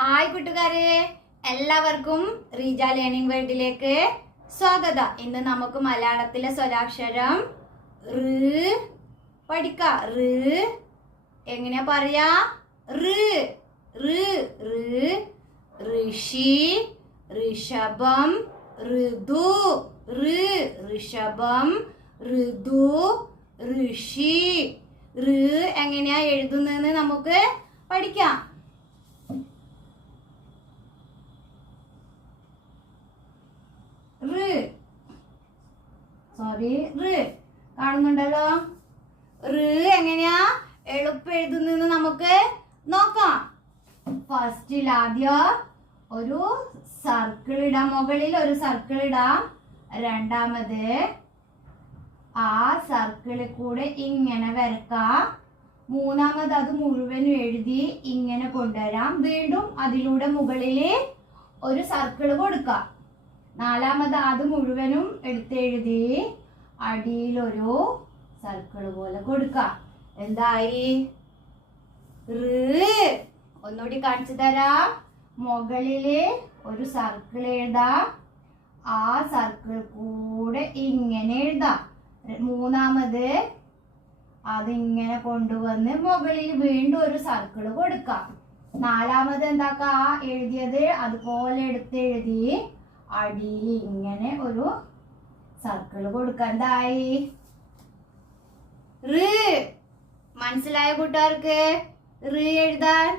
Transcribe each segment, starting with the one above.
Hi കൂട്ടുകാരെ. എല്ലാവർക്കും Reeja learning വേൾഡിലേക്ക് സ്വാഗതം. ഇന്ന് നമുക്ക് മലയാളത്തിലെ സ്വരാക്ഷരം റ് പഠിക്കാം. റ് എങ്ങനെയാ പറയാ? റ് റ് റ് ഋഷി ഋഷഭം ഋതു ഋ ഋഷഭം ഋതു ഋഷി. ഋ എങ്ങനെയാ എഴുതുന്നതെന്ന് നമുക്ക് പഠിക്കാം റ് സോറി റ്. കാണുന്നുണ്ടല്ലോ? റ് എങ്ങനെയാ? എളുപ്പം എഴുതുന്നെന്ന് നമുക്ക് നോക്കാം. ഫസ്റ്റിൽ ആദ്യം ഒരു സർക്കിൾ ഇടാം. മുകളിൽ ഒരു സർക്കിൾ ഇടാം. രണ്ടാമത് ആ സർക്കിളിൽ കൂടെ ഇങ്ങനെ വരക്കാം. മൂന്നാമത് അത് മുഴുവനും എഴുതി ഇങ്ങനെ കൊണ്ടുവരാം. വീണ്ടും അതിലൂടെ മുകളിൽ ഒരു സർക്കിൾ കൊടുക്കാം. നാലാമത് അത് മുഴുവനും എടുത്തെഴുതി അടിയിലൊരു സർക്കിൾ പോലെ കൊടുക്കാം. എന്തായി? ഒന്നുകൂടി കാണിച്ചു തരാം. മുകളിൽ ഒരു സർക്കിൾ എഴുതാം. ആ സർക്കിൾ കൂടെ ഇങ്ങനെ എഴുതാം. മൂന്നാമത് അതിങ്ങനെ കൊണ്ടുവന്ന് മുകളിൽ വീണ്ടും ഒരു സർക്കിൾ കൊടുക്കാം. നാലാമത് എന്താക്കാ? എഴുതിയത് അതുപോലെ എടുത്ത് എഴുതി അടിയിൽ ഇങ്ങനെ ഒരു സർക്കിൾ കൊടുക്കാൻ. എന്തായി മനസ്സിലായ കൂട്ടുകാർക്ക്? റി എഴുതാൻ.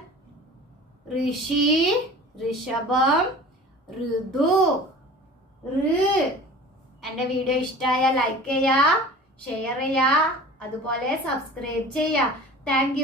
ഋഷി ഋഷഭം ഋതു. എന്റെ വീഡിയോ ഇഷ്ടമായ ലൈക്ക് ചെയ്യുക ഷെയർ ചെയ്യുക അതുപോലെ സബ്സ്ക്രൈബ് ചെയ്യുക. താങ്ക്